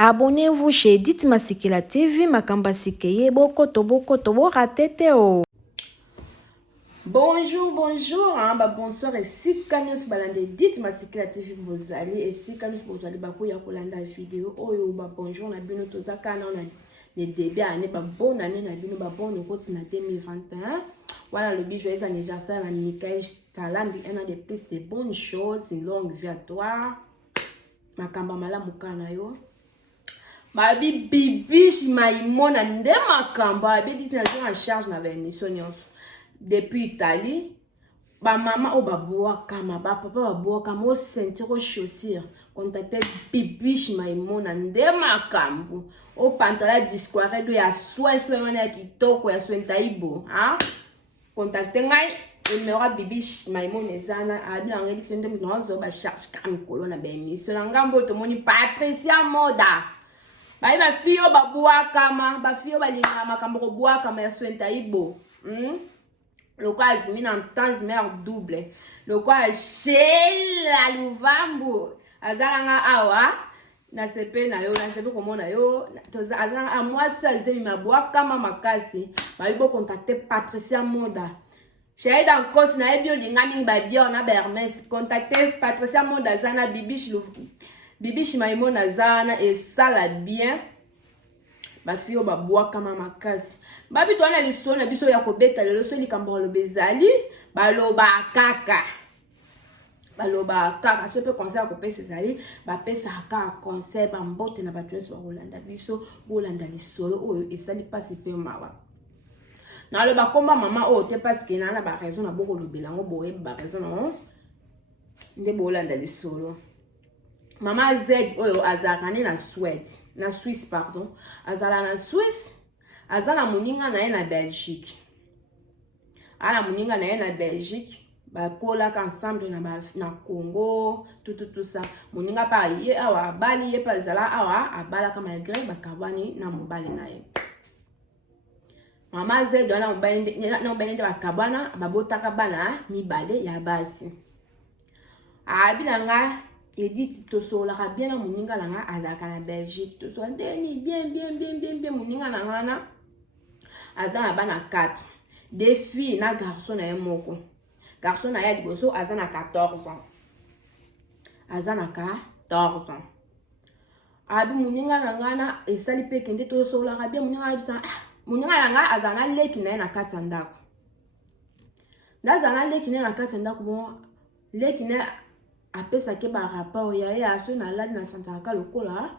Abonnez-vous chez Edith Masekela TV, Makamba Sikeye, boko tobo ratete o. Bonjour, bonsoir et si kanus balande Edith Masekela TV vous allez et si kanus vous allez bakoya kolanda vidéo oyo bonjour na bino tozaka na le début année bonne année na bino bonne côté na 2021. Voilà le joyeux anniversaire à Michael Talambi, un an de plus de bonnes choses, une longue vie à toi. Makamba mala mukana yo. Babi bibish maimona nde makamba bibish na en charge na émission nyonso depuis Italie ba mama o baboa kama ba papa baboa kama o sentir o chaussure contacter bibish maimona nde makambu o pantalon disquare do ya soin wana ya kitoko ya soin taibo contacter ngai numéro bibish maimona ezana abi na ngeli sende mnozo ba charge kam kolona ba émission ngambo to moni Patricia Moda. Ba fille ba kama ba fille ba linga makambo ko boa kama ya swenta ibo le quoi azimi na temps mère double le quoi Sheila Luvambu azalanga awa na sepe na sepe komona yo toza azalanga a moi ça zemi maboa kama makasi ba ibo contacter Patricia Moda chez dans cause na ebio linga mingi ba bio na Hermès contacter Patricia Moda zana bibish maimona zana et ça la bien ba fio ba boa kama makasi babi to na liso na biso ya kobeta lelo so likambo lo bezali baloba kaka so pe conseil ko pesa zali ba pesa ka conseil ba mbote na batu so Rolanda biso bolanda lisolo oyo esali pasi pe mawa na lo ba komba mama o te parce que na ba raison na boko lo belango boye ba raison no nde bolanda lisolo. Mama Z oyo azakane na Suisse pardon azala na Suisse azala muninga na ye na Belgique ala muninga na ye na Belgique ba kola ensemble na Congo tout ça muninga pa ye awa bali ye pa zala awa abala kama malgré bakabani na mobali na ye Mama Z dona mobali nde bakabana babotaka bana mibale ya basi abilanga Edith tosola bien na muninga langa azaka na Belgique tosola ndeni bien muninga na wana azana bana 4 des filles na garçon na moko garçon na ya liboso azana 14 ans abi muninga na ngana esali pe kende tosola bien muninga bisa muninga langa azana leki na kati ndako ndazana leki na kati ndako bon leki na apesa ke ba rapport ya aso na lali na santaka lokola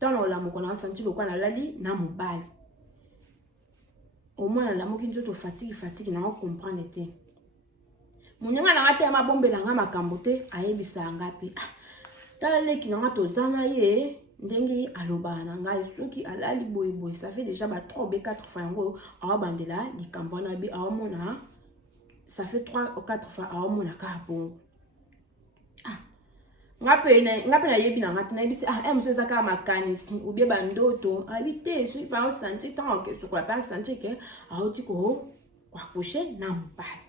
tano la moko na santi lokola na lali na mobali au moins la moki nzoto fatigue na comprendre te muninga na ngate ma bombela nga makambo te ayebisa ngapi tala leki na ngato zana ye ndenge alobana nga soki alali boy ça fait déjà ba 3 ou 4 fois ngo awabandela likambo na bi awamona ça fait 3 ou 4 fois awamona ka bon ngape na yebi na ngati na bisi mso zaka makanisi ubie bandoto habite so pa santi tant que so quoi pas santi que auti ko kwa coucher na mbali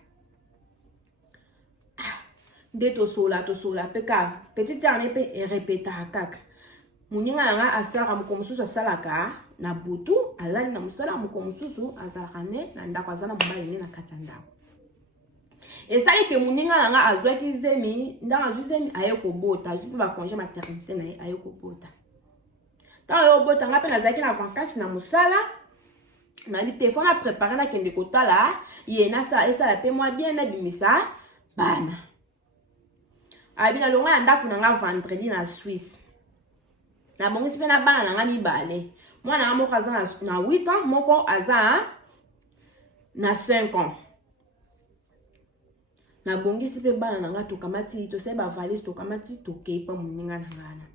ndeto sola peka petite année pe répéta kaka muninga nga asara mukomususu asalaka na butu alali na musala mukomususu azalaka ne na ndako azana mbali ne na kati ndako et ça que muninga langa azwa ki zemi ndanga azwi zemi ayeko bota azwi ba congé maternité na ayeko bota tant yo bota nga pe na zaki na vacances na musala na bi téléphone a préparer na kende kotala yena sa esa la pe moi bien na bimisa bana abi na longa ndako na nga vendredi na Suisse na bongisi pe na bana na nga mibale mwana nga moko aza na 8 ans moko aza na 5 ans na bongisi pe bana na nga tokamati to se ba valise tokamati to keipa muninga na ngana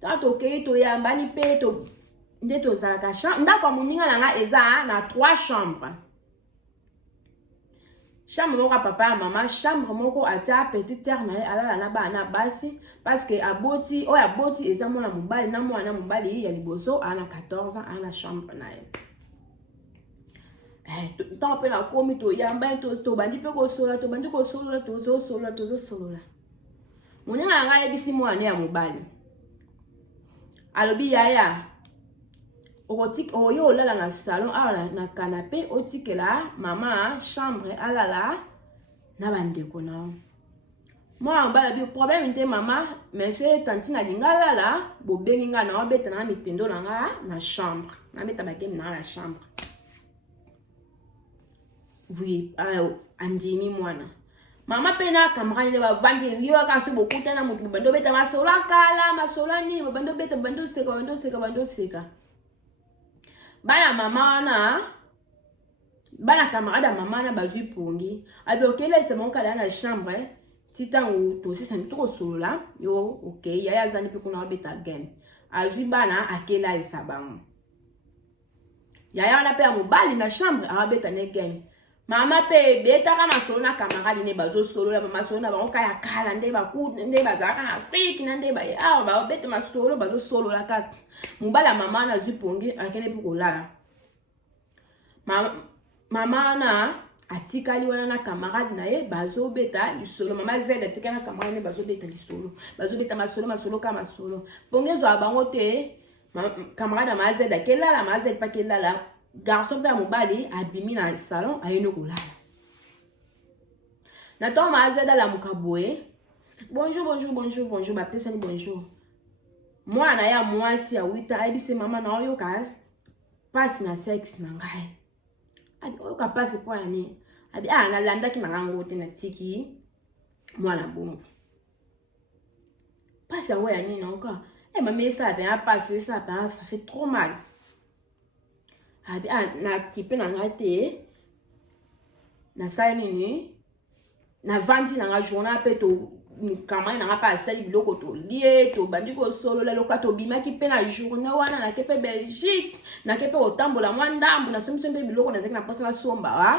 ta to kei to yambani pe to nde to zalaka chambre ndako muninga na nga eza na 3 chambres chambre moko papa na mama chambre moko atia petite sœur na alala na bana basi parce que aboti eza mona mobali na mwana mobali ya liboso ana 14 ans ana chambre na ye tant pe na komi to yamba to bandi pe ko sola to zo solola muninga nga yebisi mwana ya mobali alobi yaya oyo olala na salon awa na canapé otikela mama chambre alala na bandeko na moi mbala bi problème te mama monsieur tantine alinga lala bobengi nga na obeta na mitendo na nga na chambre na beta bagame na la chambre oui andini mwana mama pena camarade le bavandi liwa ka se bokuta na mutu bando beta masola kala masola ni bando beta bando seka bana mama na bana camarade mama na bazui pongi abi okele se mon kala na chambre titango to sisa nitoko solola yo okay yaya zani pe kuna beta game azui bana akela isabango yaya na pe mobali na chambre abeta ne game mama pe beta kama solo na camarade ne bazo solo la mama solo na ba okaya kala nde ba ku nde bazaka na Afrique nde ba ya ba beta masolo bazo solo la kaka mobala mama na zupongi akene pe kolala mama na atikali wana na camarade na ye bazo beta lisolo mama zed atikali na camarade ne bazo beta lisolo bazo beta masolo kama solo pongezo abango te camarade ma zed akela ma zed pa kelala garçon pe mobali abimi na salon ayeno kolala na to ma zed la mukaboye bonjour ba pesa ni bonjour mwana ya mwasi ya 8 ans ayebise mama na oyo ka passe na sexe na ngai abi oyo ka passe po ani abi na landa ki na ngo te na tiki mwana bongo passe ya ya ni na oka mama ça bien passe ça fait trop mal abi na kipe na ngate na sali ni na vandi na nga journal pe to kama na nga pa sali biloko to lié to bandi ko solo la lokato bima ki pe na journée wana na kepe Belgique na kepe otambola mwandambu na sembe biloko na zeki na posa na somba wa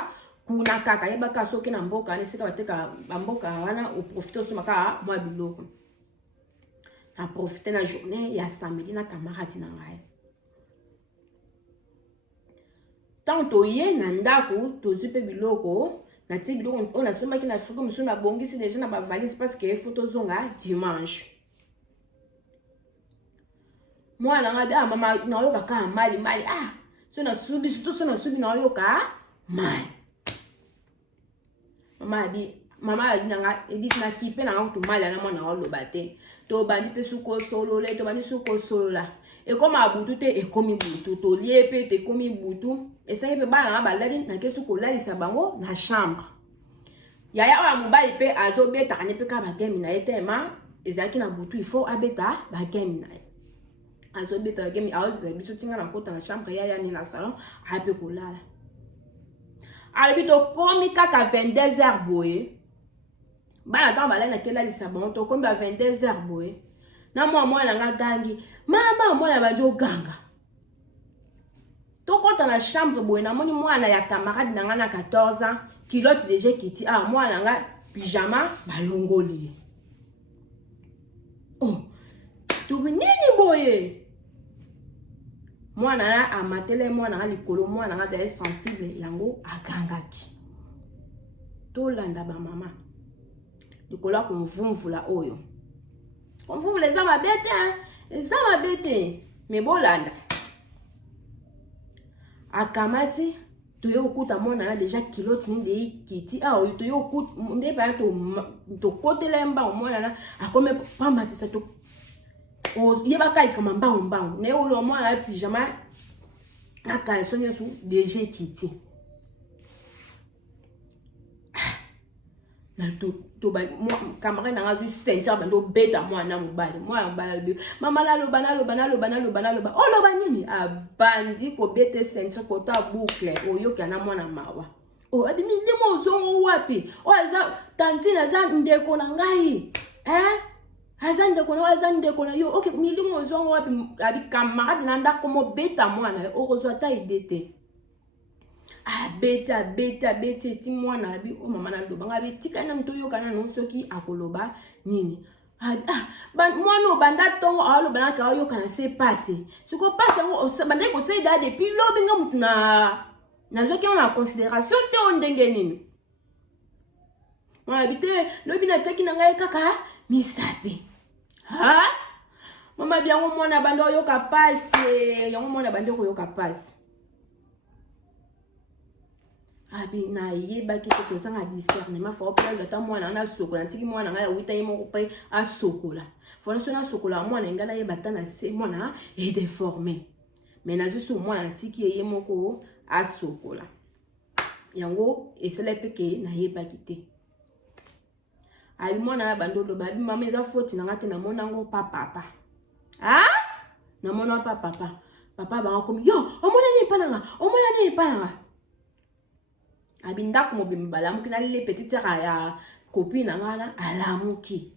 kuna kaka yeba ka soki na mboka ne sika bateka mboka wana o profiter so maka mwa biloko na profiter na journée ya samedi na camarade na ngai tanto ye na ndako to zupe biloko na ti biloko on a soma ki na Afrique musu na bongisi déjà na ba valise parce que photo zonga dimanche moi na nga mama na yo ka mali so na subi na yo ka mali mama na nga edit na kipe na nga to mali na mona o lobate to bandi pe suko solo le to bandi suko solo la e comme abutu te e komi butu to liepe te komi butu e sange pe bana nga balali na kesu ko lalisa bango na chambre yaya wa mobali pe azo beta ne pe ka ba game na etema ezaki na butu il faut abeta ba game na azo beta game azo za biso tinga na kota na chambre yaya ni na salon ape ko lala albito komi kaka 22h boye bana ta balali na kela lisa bango to komi ba 22h boye na mwana nga gangi mama mwana banjo ganga to kota na chambre boye na moni mwana ya camarade na nga na 14 ans kilote déjà kiti mwana nga pyjama balongoli to nini boye mwana na amatele mwana nga likolo mwana nga za sensible yango agangaki to landa ba mama likolo ko mvumvula oyo konvumvula eza mabete me bolanda akamati to yo kuta mona na déjà kilote ni de kiti to yo kuta nde pa to kotela mba mona na akome pamba tisa to yeba kai kama mba ne ulo mona pyjama aka sonye su déjà kiti na to ba camarade na ngazu sentir bando beta mwana mobali mama la loba oloba nini abandi ko bete sentir ko ta boucle oyoka na mwana mawa abi milimo zongo wapi eza tantina za ndeko na ngai aza ndeko na yo okay milimo zongo wapi abi camarade na ndako mo beta mwana ozwa ta idete bete ti mwana abi mama na loba ngabe tika na mto yo kana no soki akoloba nini mwana banda tongo aloba na ka yo kana se passe siko passe ngo banda ko se da depuis lobi nga mutu na zoki on considération te on ndenge nini mwana bite lobi na taki na ngai kaka misape Mama bien au mwana bando yoka pasi yango mwana bando ko yoka pasi abi na yeba ki ko sanga discernement fa opela ta mwana na sokola ntiki mwana nga ya wita yimo ko pe a sokola fona sona sokola mwana ngana yeba ta na se mwana est déformé mais na juste mwana ntiki yemo ko a sokola yango esele peke na yeba kite abi mwana bando lo babi mama eza foti na ngate na mona ngo papa na mona papa ba komi yo omona ni pananga abi ndako mobimba balamuki na le petite ya copine ngana alamuki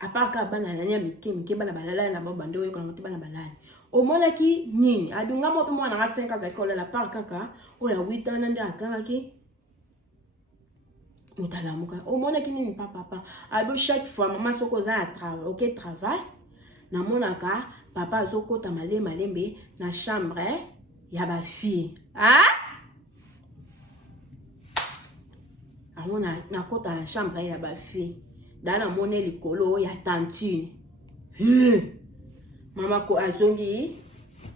apaka bana nanya mike bana balala na babande oyo kana bana balala omona ki nini abi ngamo pe mwana nga 5 ans akola la par kaka oya 8 ans nda akanga ki mutalamuka omona ki nini papa abi chaque fois maman soko za travail na monaka papa azokota malembe na chambre ya ba fille amona na kota na chambre ya ba fille dana mone likolo ya tantine mama ko azongi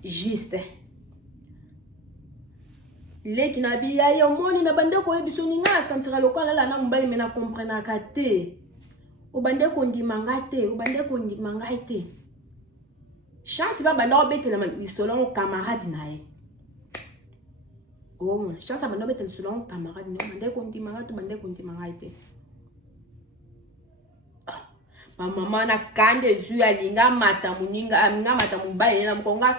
juste leki na biya yo moni na bande ko yebiso ni nga santira lokola la na mbali me na comprendre ka te o bande ko ndimanga te chance ba bande obetela ma isolo camarade nae oh mon chance ba obetela isolo camarade no bande ko ndimanga te mama na kande zu alinga mata muninga aminga mata mubale na mkonga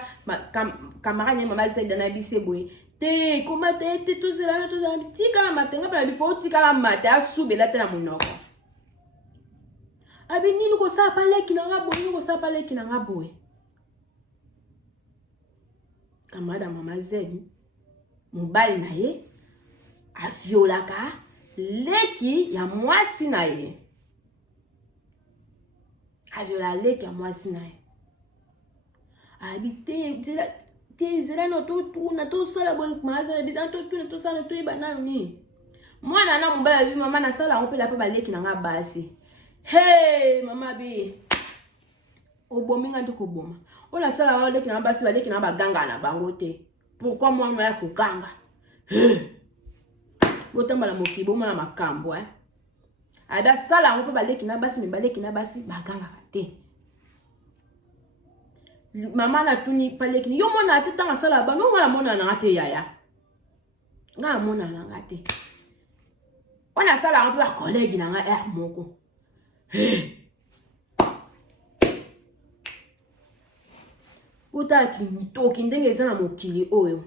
camarade ni mama sai dana bise boy te koma te tuzela tika la matenga pa bifo tika la mata asubela te na munoko abi nini ko sa paleki na ngabo kamada mama zedi mobali na ye aviolaka leki ya mwasi na ye aviola leki ya mwasi na ye abi te zela no to sala bo maza bizan to sala to ibana ni mwana na mobali bi mama na sala ngopela pe baleki na nga basi hey mama bi obominga ndiko boma ona sala wa leki na basi baleki na baganga na bango te pourquoi mwana ya kuganga botambala mokibo mwana makambo ada sala ngo pe baleki na basi baganga te mama na tuni paleki yo mona atanga sala ba no ngala mona na ngate yaya nga mona na ngate ona sala ngo pe collègue na nga moko utaki ntoki ndenge eza na mokili oyo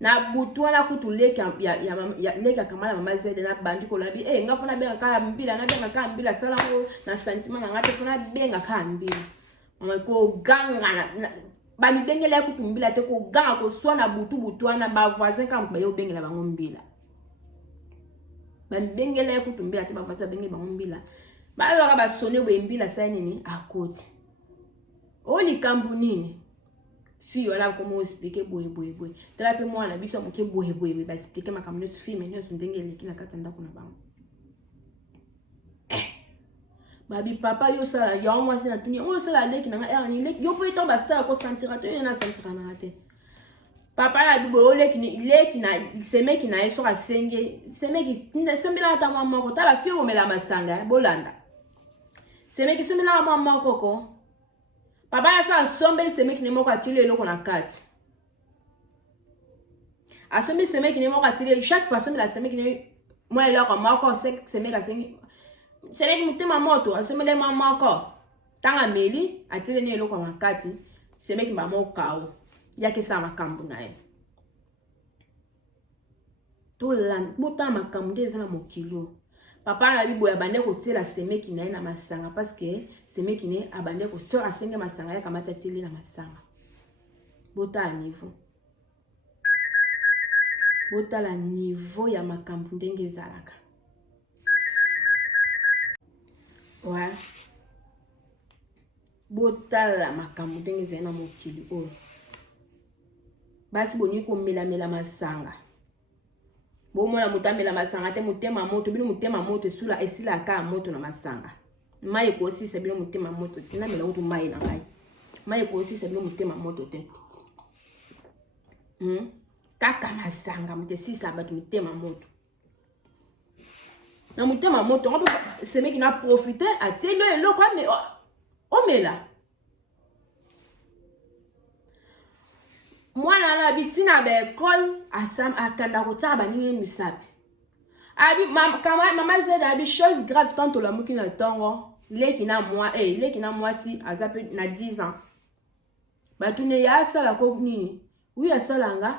na butwana kutu leka ya leka kamala mama zede na bandi ko labi nga fona benga ka mbila sala ngo na sentiment na ngate fona benga ka mbila mama ko ganga na ba mi bengela kutu mbila te ko ganga ko swana butwana ba voisin ka mba yo bengela bango mbila ba mi bengela kutu mbila te ba voisin bengela bango mbila ba ba ba sonne we mbila sa nini akoti oli kambu nini fi wala comment expliquer boye trape moi na biso moke boye ba expliquer makambo ne fi menyo so ndenge leki na katanda kuna bango babi papa yo sala yo moi sina tuni yo sala leki na ni leki yo peut tomba ça ko sentira te na sentira na te papa la bibo leki na semeki na eso ka senge semeki sembela ta mama ko ta ba fi o mela masanga bolanda semeki sembela mama koko papa ya sa sombe semeki ne moko atile eloko na kati asombi semeki ne moko atile chaque fois sombe la semeki ne moi eloko moko semeki asengi semeki mutema moto asomele mama ko tanga meli atile ne eloko na kati semeki ba moko kawo yake sa makambu na ye to lan bota makambu de na mokilo papa na bibo ya bande ko tela semeki na ye na masanga parce que semeki ne abande ko sort asenge masanga ya kamata tele na masanga bota a niveau bota la niveau ya makambu ndenge zalaka ouais bota la makambu ndenge zena mokili oyo basi boni ko mela masanga Bon mona mutamela masanga te mutema moto bino mutema moto sula esila ka moto na masanga. Mai ko si se bino mutema moto tina mela utu mai na ngai. Mai ko si se bino mutema moto te. Kaka masanga mute si sabatu mutema moto. Na mutema moto on peut se mec qui n'a profité à tirer le quoi mais oh mais là. Moi na bitina be école asam akanda kota ba ni misapi. Abi maman zed abi chose grave quand on la muki na tongo leki na moi si azape na 10 ans. Ba tune ya sala ko nini? Oui asala nga.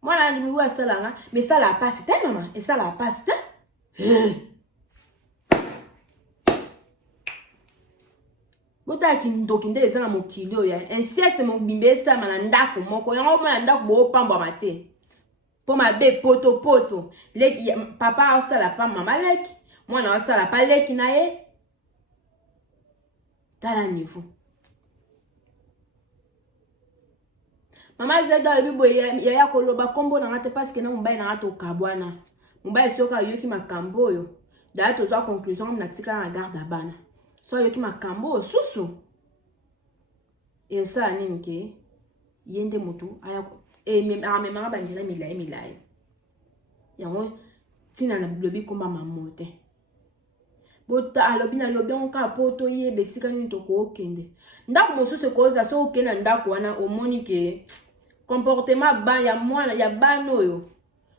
Moi na mi oui asala nga mais ça la passe te maman et ça la passe te. Bota kindoki nde eza na mokili oya inceste mo bimbe sa manandako moko yango mona ndako bo pamba mate po mabe poto leki papa osala pa mama leki mwana osala pa leki na ye tala niveau mama zeda bibo ya koloba kombo na ngate parce que na mumbai na ngato kabwana mumbai soka yoki makambo oyo da to zo conclusion na tika na garde bana so yoki makambo susu e ça nini ke yende moto aya me mama bandina milai yango tina na lobi komba mamote bota alobi na lobi onka poto ye besika nini to ko okende ndako mosusu ko za so okena ndako wana omoni ke comportement ba ya mwana ya bana oyo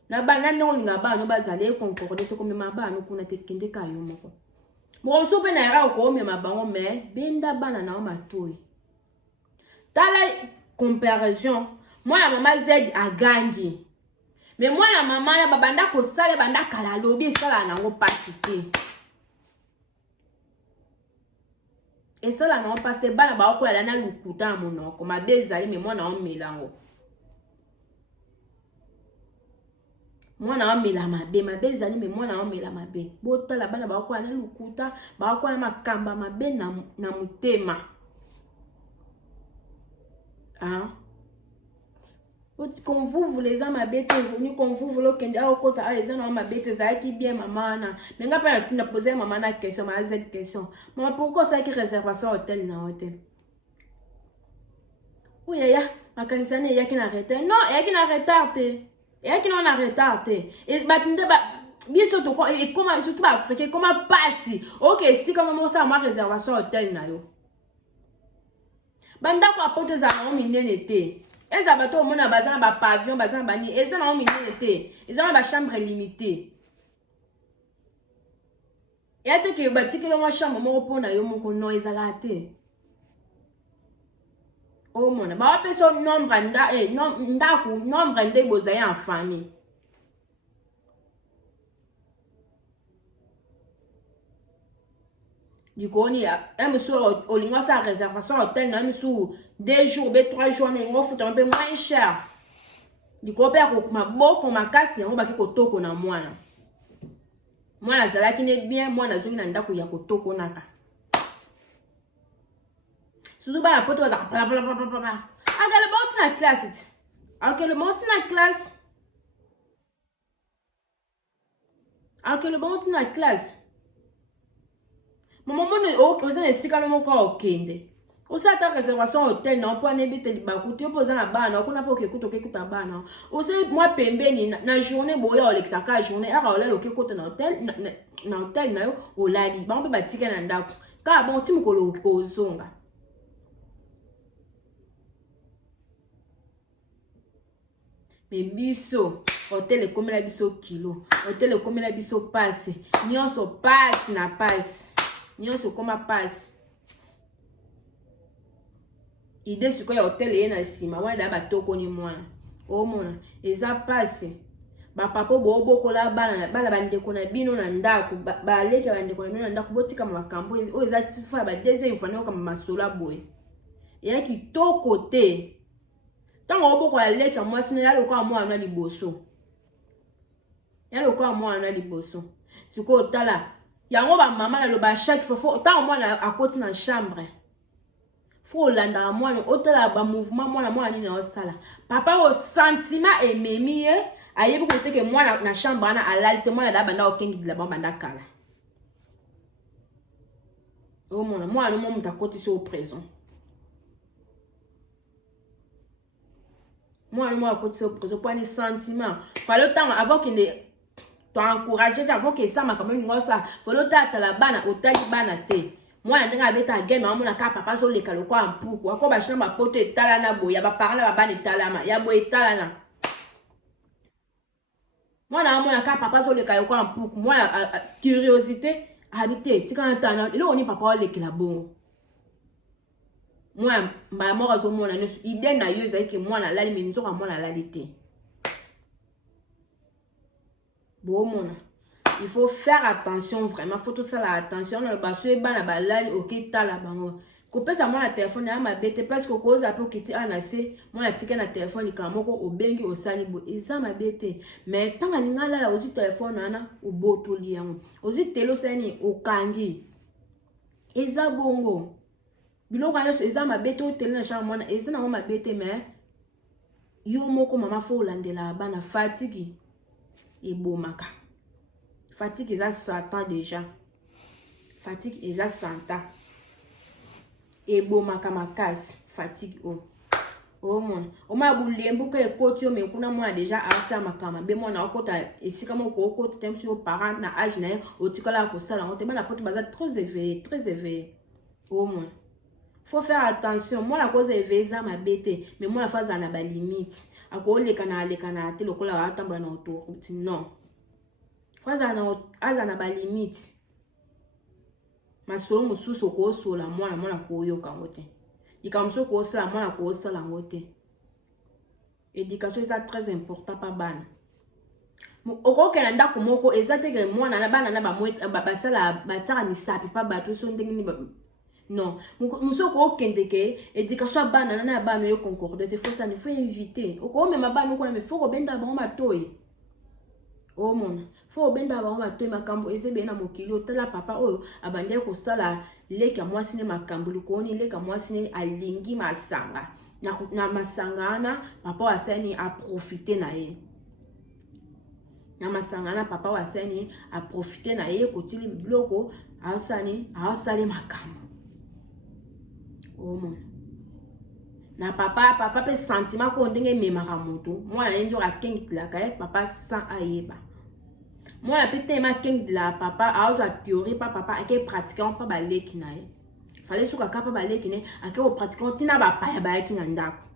na bana no nga bana bazale concorde to komema bana kuna te kende kayo moko mo so pe na era ko mema bango me benda bana na o matoi tala comparaison mwana mama Z agangi mais mwana mama na babanda ko sala banda kala lobi sala nango pasi te et sala nango pasi bana ba ko la na lukuta monoko mabezali mais mwana o melango mwana o mela mabe mabezali mais mwana o mela mabe botala bana ba ko na lukuta ba ko na makamba mabe na mutema ah quand vous voulez ça ma bête ni quand vous voulez que ndia okota a eza na ma bête za ki bien maman na menga pa na poser maman na question ma cette question maman pourquoi ça qui réservation hôtel na hôtel oui ya makanisa ne ya ki na retard non ya ki na retard te ya ki na retard te et batinde ba bien surtout et comment surtout ba africain comment passe OK si quand on ça ma réservation hôtel na yo banda ko apote za na minene te eza bato mona bazana ba pavillon bazana bani eza na minene te eza na ba chambre limitée ya te ke batikelo ma chambre moko pona yo moko no eza la te o mona ba peso nombre nombre nde boza ya en famille du coup il y a un monsieur au lingo sa réservation hôtel na monsieur 2 jours 3 jours mais on fout un peu moins cher du coup père ko maboko makasi yango baki kotoko na mwana zalaki ne bien mwana zongi na ndako ya kotoko naka suzu ba poto za bla bla bla bla agale bauti na classe it akele bauti na classe maman mon oza esika no moko okende osa ta réservation hôtel na po nebi te bakuti opoza na bana okuna po kekuta bana osa moi pembeni na journée boya olexaka journée ara olala okekuta na hôtel na hôtel na yo olali ba mpe batika na ndako ka bon ti mukolo ozonga mais biso hôtel ekomela biso kilo hôtel ekomela biso passe nyonso passe na passe nyonso koma passe idée siko ya hôtel ye na sima wana ba toko ni mwana o mona eza passe ba papa bo bokola bana bandeko na bino na ndako ba leka bandeko na bino na ndako botika makambo o eza fa ba deuxième fois na kama masola boye ya kitoko te tango obokola leka mwasi na yalo kwa mwana liboso siko tala yango ba mama na lo ba chaque fois tant mwana akoti na chambre faut landa mwana otala ba mouvement mwana nini na osala papa o sentiment ememi ayebi kote ke mwana na chambre ana alali te mwana da banda okengi de la banda kala o mona mwana mo muta koti so prison mwana mo akoti so prison pour un sentiment fallait temps avant qu'il ne t'encourager avant que ça m'a quand même ngosa fallait temps la bana otali bana te mwana ndenge abeta game amona ka papa zo leka lokwa ampuku ako ba chamba poto etala na boya ba parla ba bana etalama ya boya etala na mwana amona ka papa zo leka lokwa ampuku mwana curiosité habité tika ntana ile oni papa leka la bon moi ba mora zo mona nesu ide na yo ezaki mwana lali minzoka mwana lali te bon mona il faut faire attention vraiment faut tout ça la attention na ba so e bana ba lali ok tala bango ko pesa mona téléphone ya ma bête parce que ko za pe kiti ana se mona tika na téléphone ka moko obengi osali bo eza ma bête mais tanga ngala la ozi téléphone ana obotoli yango ozi telo seni okangi eza bongo biloko nyonso eza mabete otele na chambre mwana eza nango mabete mais yo moko mama fo olandela bana fatigue ebomaka fatigue eza 100 ans déjà fatigue eza 100 ans ebomaka makasi fatigue o mona oma bulembu ka ekoti yo mekuna mwana déjà afia makama be mwana okota esika moko okota temsi yo parent na âge na ye otikala kosala ngo te bana poto baza très éveillé o mona faut faire attention moi la cause éveillé ma bête mais moi la phase na ba limite ako leka na te lokola wa tamba na auto non phase na ba limite maso mususu ko sola mwana ko yoka ngote ikamso ko sala mwana ko sala ngote éducation c'est très important pa bana oko kena ndako moko ezate mwana na bana na ba mweta ba sala ba tsara misapi pa bato so ndenge ni non musoko okendeke éducation bana na bana yo concorde te faut ça ne faut éviter oko même bana ko na faut benda ba matoyi o mona faut benda ba matoyi makambo ezebe na mokili otala papa oyo abande ko sala leka mwasi ne makambo likoni leka mwasi ne alingi masanga na masangana papa wasani a profiter na ye na masangana papa wasani a profiter na ye kotili bloko asali makambo o mona na papa pe sentiment ko ndenge memaka moto mwana nzo akengi tilaka ye papa sans ayeba mwana pe tema kengi de la papa azo a théorie pa papa ake pratiquant pa baleki na ye fallait suka kapa baleki ne ake o pratiquant tina ba pa ya ba yaki na ndako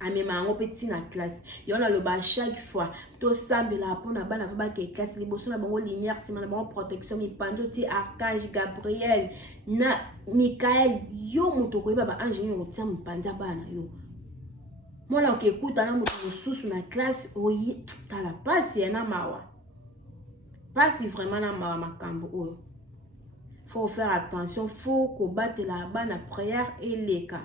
amema ngo petit na classe yona lo ba chaque fois to sambela pona bana va ba ke classe liboso na bango lumière sima na bango protection mi panjo ti archange Gabriel na Michael yo muto ko ba ingénieur o tia mpanza bana yo mwana okekuta na muto mususu na classe oyi tala pasi na mawa pasi vraiment na mawa makambo oyo faut faire attention faut combattre la bana prière et les cas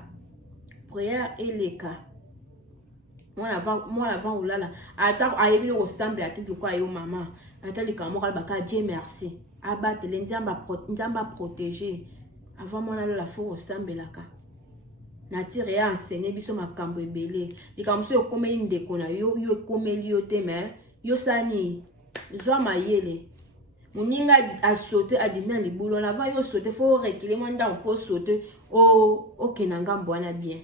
moi avant olala ata ayebi ressemble à tout quoi yo maman ata le kamo kala baka Dieu merci abattre le nzamba protéger avant moi la faut ressemble la ka na tire ya enseigner biso makambo ebele likamso yo komeli ndeko na yo komeli yo te mais yo sani zwa mayele muninga a sauté a dina libulo na va yo sauter faut reculer manda on peut sauter o kenanga mbwana bien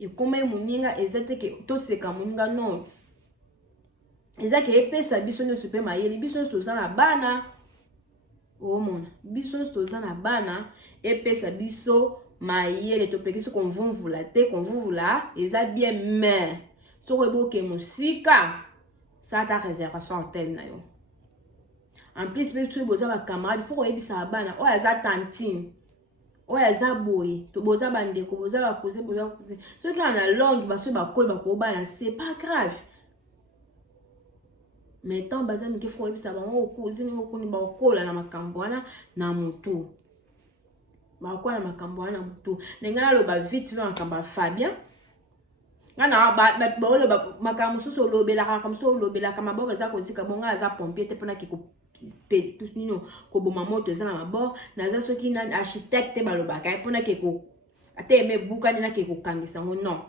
et comme muninga ezate ke to seka muninga non ezake epesa biso no super mayele biso soza na bana o mona biso soza na bana epesa biso mayele to pekisi konvumvula te konvumvula eza bien mais so eboke musika ça ta réservation hôtel na yo en plus pe tu boza ba camarade faut koyebisa bana o aza tantine o aza boy to boza bande ko boza ba cousin ceux qui en a langue ba so ba kol ba ko balancer pas grave mais tant bazani ke faut koyebisa ba o cousin o kuni ba kola na makambo wana na mutu ba ko na makambo wana mutu nengana lo ba vite na makambo Fabien ngana ba olo ba makambo so lobela ka kamso lobela ka maboko za ko sika bonga za pompier te pona ki ko pe tout nino ko boma moto za na maboko na za soki na architecte balobaka pona ke ko ate me buka ni na ke ko kangisa ngo non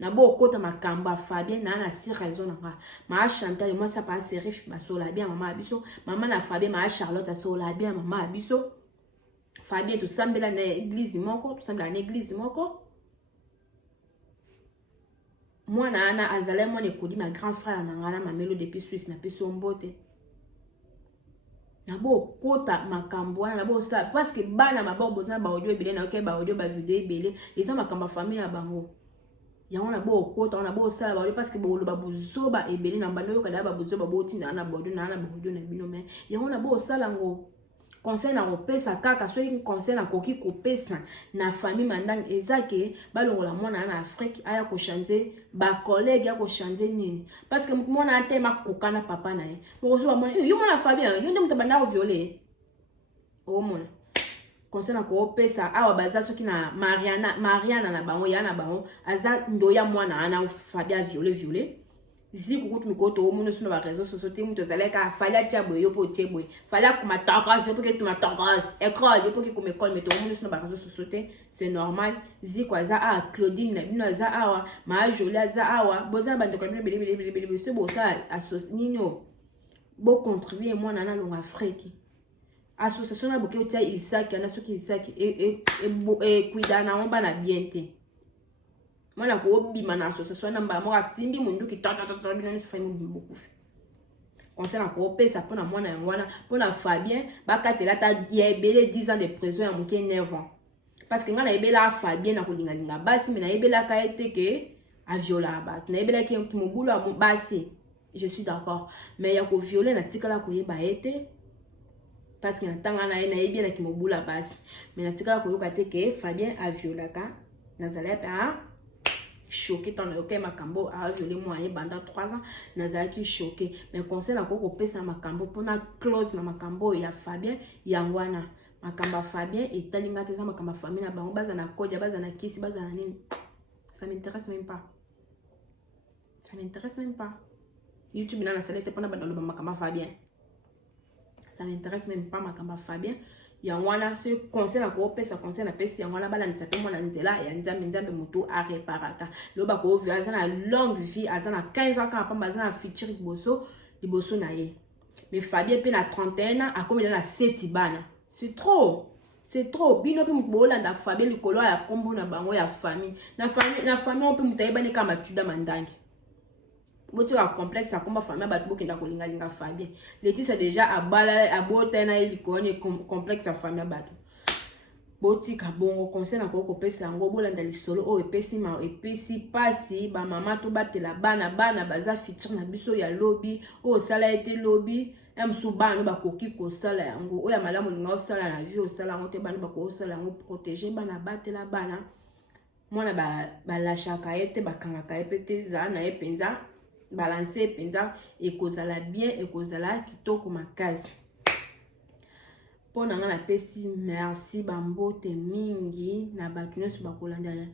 na bo kota makamba Fabien na si raison nga ma Chantal moi ça pas serif ba sola bien maman abiso maman na Fabien ma Charlotte sola bien maman abiso Fabien to sambela na église moko to sambela na église moko moi na ana azale moi ne kodi ma grand frère na ngana mamelo depuis Suisse na peso mbote na bo kota makambo wana na bo sa parce que bana maboko bozana ba audio ebele na ok ba audio ba video ebele eza makambo famille na bango yango na bo kota na bo sala ba audio parce que bo loba bozoba ebele na bando yo kada ba bozoba boti na ba audio na ba audio na bino mais yango na bo sala ngo conseil na kopesa kaka soki conseil na koki kopesa na famille mandang ezake balongola mwana na Afrique aya ko changer ba collègue ya ko changer nini parce que mwana atema kokana papa na ye ko so ba mwana yo mwana Fabien yo ndem tabanda ko violer o mwana conseil na kopesa awa baza soki na Mariana na bango ya na bango aza ndoya mwana ana Fabien violer ziku kutu mikoto omuno sino ba réseaux sociaux te muto zaleka fala tia boy yo po tie boy fala kuma takas yo porque tu ma takas école yo porque comme école meto omuno sino ba réseaux sociaux te c'est normal ziku aza a Claudine na bino aza awa ma Jolie aza awa boza bando kwa bele se bo sa asos nino bo contribuer moi na longa Afrique association na boke tia Isaac na soki Isaac e cuida na on ba na bien te mwana ko bima na association na mba moka simbi mundu ki tata bino ni famille beaucoup conseil na ko pesa pona mwana ngwana pona Fabien bakatela ta yebele 10 ans de prison ya muke 9 ans parce que ngana yebela Fabien na kolinga linga basi mais na yebela ka ete ke a viola ba na yebela ki mobulu a basi je suis d'accord mais ya ko violer na tikala ko yeba ete parce que na tanga na yebi na ki mobulu basi mais na tikala ko yoka te ke Fabien a viola ka nazala pa choqué tant que makambo a violé moi pendant 3 ans nazaki choqué mais conseil na ko pesa makambo pona clause na makambo ya Fabien yangwana makamba Fabien etalinga teza makamba famille na bango baza na kodia baza na kisi baza na nini ça m'intéresse même pas YouTube na salete pona bandalo makamba Fabien ça m'intéresse même pas makamba Fabien yangwana ce conseil na ko pesa conseil na pesi yangwana bala nisape mona nzela ya nzambe moto a réparaka loba ko vu azana longue vie azana 15 ans quand azana futur liboso na ye mais Fabien pe na 31 ans akomi na 7 bana c'est trop bino pe mbola nda Fabien likolo ya kombo na bango ya famille na famille on peut mutaiba ne kama tuda mandangi botika complexe à combat famille ba bokenda kolinga Fabien Laetitia déjà abala abota na ilikoni complexe à famille bato botika bongo conseil na ko pesa ngo bolanda lisolo o epesi ma epesi pasi ba mama to batela bana baza futur na biso ya lobby o sala ete lobby emsu bana ba koki ko sala yango o ya malamu linga sala na vie o sala ngo te bana ba ko sala ngo protéger bana batela bana mona ba lashaka ete bakanga epete za na epenza balancer penza ekozala bien ekozala kitoko makasi pona ngana pesi merci bambote mingi na bato nyonso bakolanda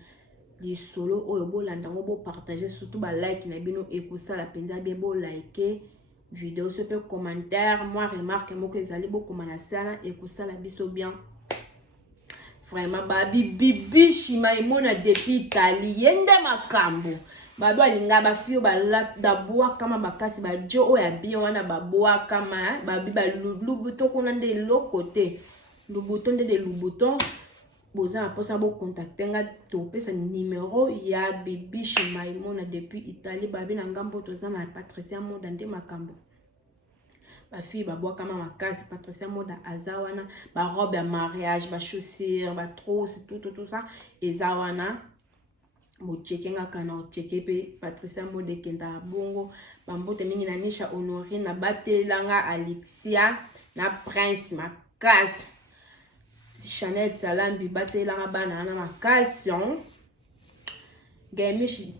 lisolo oyo bolanda ngo bo partager surtout ba like na bino ekosala penza bien bo like vidéo so pe commentaire moi remarque moko ezali bo komana sana ekosala biso bien vraiment bibi shima imona depuis Italie yende makambo bado alinga ba fio ba da boa kama bakasi ba jo o ya bien wana ba boa kama ba bi ba lubuto kona nde lokote lubuto nde de lubuto boza posa bo contacter nga to pesa numéro ya bibi Shimaimona depuis Italie ba bi na ngambo to za na Patricia Moda nde makambo ba fille ba boa kama makasi Patricia Moda azawana ba robe ya mariage ba chaussures ba trousse tout ça ezawana mo chekenga kana cheke pe Patricia Mode kenda bongo bambote mingi na Nisha Honoré na batelanga Alexia na Prince makasi Chanel Salambi batelanga bana na makasi gamishi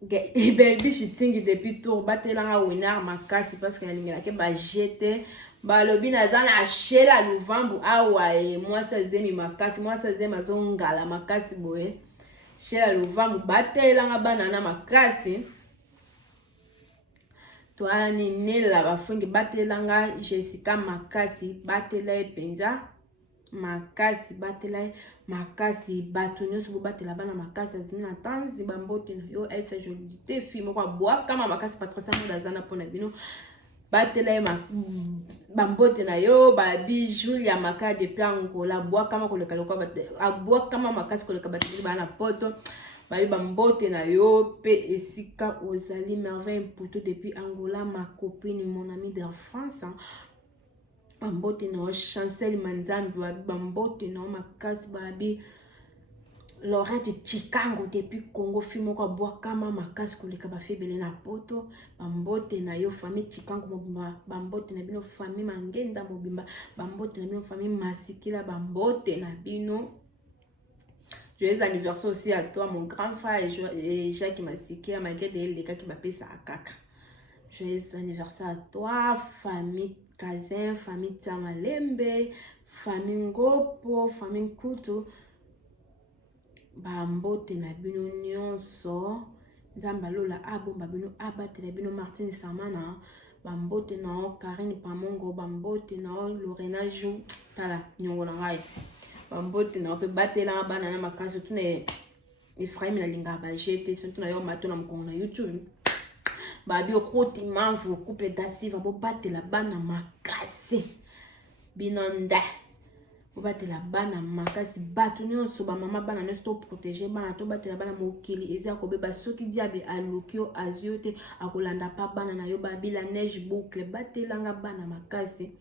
baby shitting depuis tour batelanga winner makasi parce que nalingela ke ba jeter balobi na zana shela luvambu awa moi ça zemi makasi moi ça zema zongala makasi boye shela luvambu batelanga banana makasi toana ni nela bafungi batelanga Jessica makasi batela epenza makasi batela makasi bato nyonso bobatela bana makasi azimi na tanzi bambote na yo Elsa Jolité fille moko aboa kama makasi Patricia Moda azana mpona bino batela ye bambote na yo babijou ya maka depuis Angola aboa kama koleka lokwa aboa kama makasi koleka bateli bana poto babi bambote na yo pe esika ozali merveille poto depuis Angola ma copine mon ami de France bambote na Chancel Manzambi bambote na makasi babi Laurette Chikango depuis Congo fille moko aboa kama makasi koleka bafebele na poto bambote na yo famille Chikango mobimba bambote na bino famille Mangenda mobimba bambote na bino famille Masikila bambote na bino. Joyeux anniversaire aussi à toi mon grand frère et Jacques Masikila malgré des les gars qui m'appellent ça kaka. Joyeux anniversaire à toi famille Kazin famille Tamalembe famille Ngopo famille Kutu bambote na bino nyonso nzamba lola abomba bino abatela bino Martin Samana bambote na Karine Pamongo bambote na Lorena Jou tala nyongo na ngai bambote na pe batela bana na makasi tu ne Ephraim na linga ba jete surtout na yo mato na mkongo na YouTube babi okoti manvu couple d'asiva bo batela bana makasi binonda bobatela bana makasi bato nyonso ba mama bana nyonso to protéger bana to batela bana mokili eza ko beba soki diable alokio aziote akolanda pa bana na yo babi la neige boucle batelanga bana makasi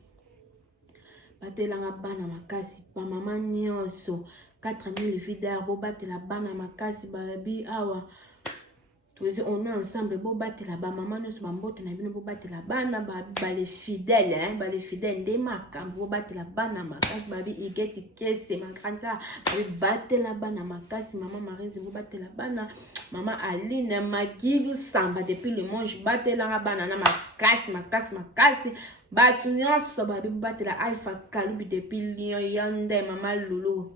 batelanga bana makasi ba mama nyonso 4000 videurs bo batela bana makasi babi awa on est ensemble bo batela ba mama nyonso bambote na bino bo batela bana ba les fidèles ba les fidèles nde makambo bo batela bana makasi babi igeti kese ma grande sœur babi batela bana makasi mama Marise bo batela bana mama Aline Magilu Samba depuis le mange batela bana na makasi bato nyonso babi bo batela Alpha Kalubi depuis Lyon yande mama Lulu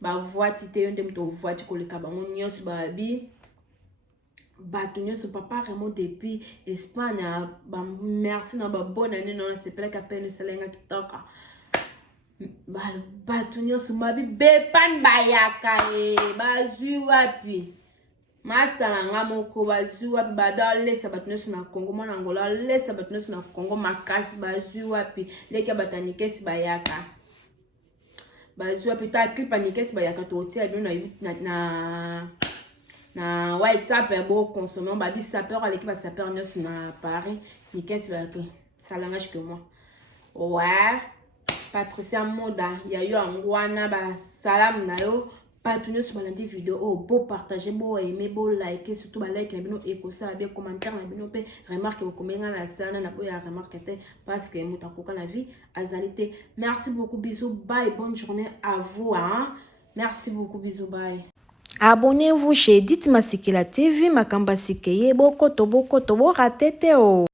ba voiti te yonde mto voiti koleka bango nyonso babi bato nyonso papa Raymond depuis Espagne merci na ba bonne année non c'est pas qu'appelle salenga kitoka bato nyonso mabi bepan bayaka bazui wapi master na nga moko bazui wapi bada lesa bato nyonso na Congo mwana Angola lesa bato nyonso na Congo makasi bazui wapi leki batanikesi bayaka bazui wapi ta clip anikesi bayaka to tia bino na WhatsApp bon consommer babi sapeur à l'équipe sapeur nyonso na Paris ni qu'est-ce ça langage que moi ouais Patricia Moda ya yo angwana ba salam na yo bato nyonso balandi vidéo oh beau partager beau aimer beau liker surtout ba like na bino et ko ça bien commentaire na bino pe remarque ko komenga na sana na boya remarque te parce que mutakoka na vie azalité. Merci beaucoup, bisous, bye, bonne journée à vous hein. Merci beaucoup, bisous, bye. Abonnez-vous chez Edith Masikila TV, Makamba Sikeye, boko to bo ratete o.